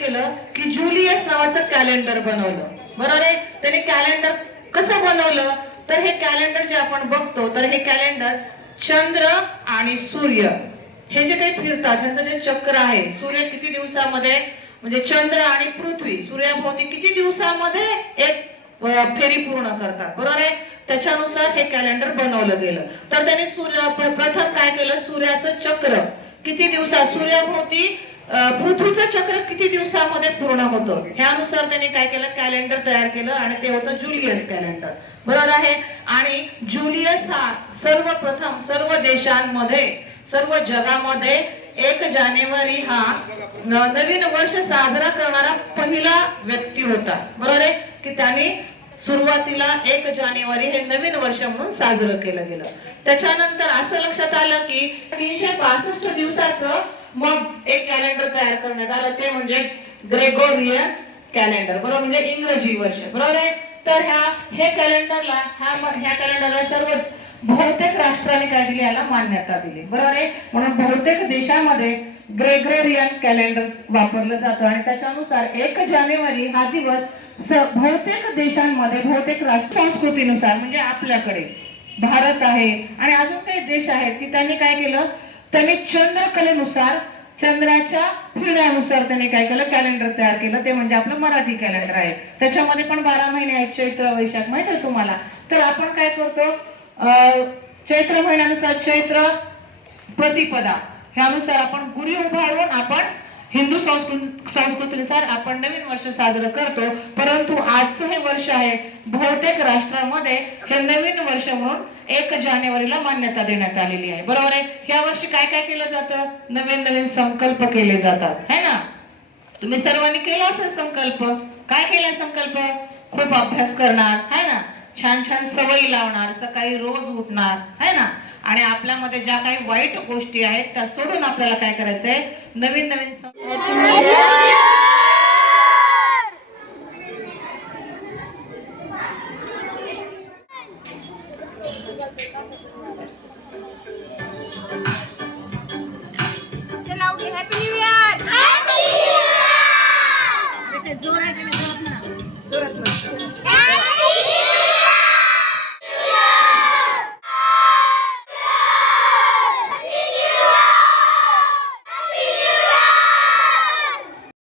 केलं की जुलियस नावाचं कॅलेंडर बनवलं. बरोबर आहे? त्याने कॅलेंडर कसं बनवलं? तर हे कॅलेंडर जे आपण बघतो तर हे कॅलेंडर चंद्र आणि सूर्य. हे जे काही फिरतात त्यांचं जे चक्र आहे सूर्य किती दिवसामध्ये? म्हणजे चंद्र आणि पृथ्वी. सूर्याभोवती किती दिवसामध्ये? एक फेरी पूर्ण करतात. बरोबर आहे? त्याच्यानुसार हे कॅलेंडर बनवलं गेलं. तर त्यांनी सूर्य प्रथम काय केलं? सूर्याचं चक्र. किती दिवसात सूर्याभोवती पृथ्वीचं चक्र किती दिवसामध्ये पूर्ण होतं? ह्यानुसार त्यांनी काय केलं? कॅलेंडर तयार केलं आणि ते होतं जुलियस कॅलेंडर बरोबर आहे? आणि जुलियस हा सर्वप्रथम सर्व देशांमध्ये सर्व जगामध्ये एक जानेवारी हा नवीन वर्ष साजरा करणारा पहिला व्यक्ती होता. बरोबर आहे? की त्यांनी सुरुवातीला एक जानेवारी हे नवीन वर्ष म्हणून साजरं केलं गेलं. त्याच्यानंतर असं लक्षात आलं की तीनशे पासष्ट दिवसाचं मग एक कॅलेंडर तयार करण्यात आलं. ते म्हणजे ग्रेगोरियन कॅलेंडर बरोबर? म्हणजे इंग्रजी वर्ष बरोबर आहे? तर ह्या हे कॅलेंडरला ह्या ह्या कॅलेंडरला सर्व बहुतेक राष्ट्रांनी काय दिली? याला मान्यता दिली. बरोबर आहे? म्हणून बहुतेक देशामध्ये ग्रेगोरियन कॅलेंडर वापरलं जातं आणि त्याच्यानुसार एक जानेवारी हा दिवस बहुतेक देशांमध्ये बहुतेक राष्ट्र संस्कृतीनुसार म्हणजे आपल्याकडे भारत आहे आणि अजून काही देश आहेत की त्यांनी काय केलं? त्यांनी चंद्रकलेनुसार चंद्राच्या फिरण्यानुसार त्यांनी काय केलं? कॅलेंडर तयार केलं. ते म्हणजे आपलं मराठी कॅलेंडर आहे. त्याच्यामध्ये पण बारा महिने आहेत चैत्र वैशाख. माहीत आहे तुम्हाला? तर आपण काय करतो? अं, चैत्र महिन्यानुसार चैत्र प्रतिपदा. ह्यानुसार आपण गुढी उभारून आपण हिंदू संस्कृत संस्कृतीनुसार आपण नवीन वर्ष साजरं करतो. परंतु आजचं हे वर्ष आहे बहुतेक राष्ट्रामध्ये हे नवीन वर्ष म्हणून एक जानेवारीला मान्यता देण्यात आलेली आहे. बरोबर आहे? या वर्षी काय काय केलं जातं? नवीन नवीन संकल्प केले जातात. है ना? तुम्ही सर्वांनी केला असेल संकल्प. काय केला संकल्प? खूप अभ्यास करणार. है ना? छान छान सवयी लावणार. सकाळी रोज उठणार. है ना? आणि आपल्यामध्ये ज्या काही वाईट गोष्टी आहेत त्या सोडून आपल्याला काय करायचंय? नवीन नवीन संकल्प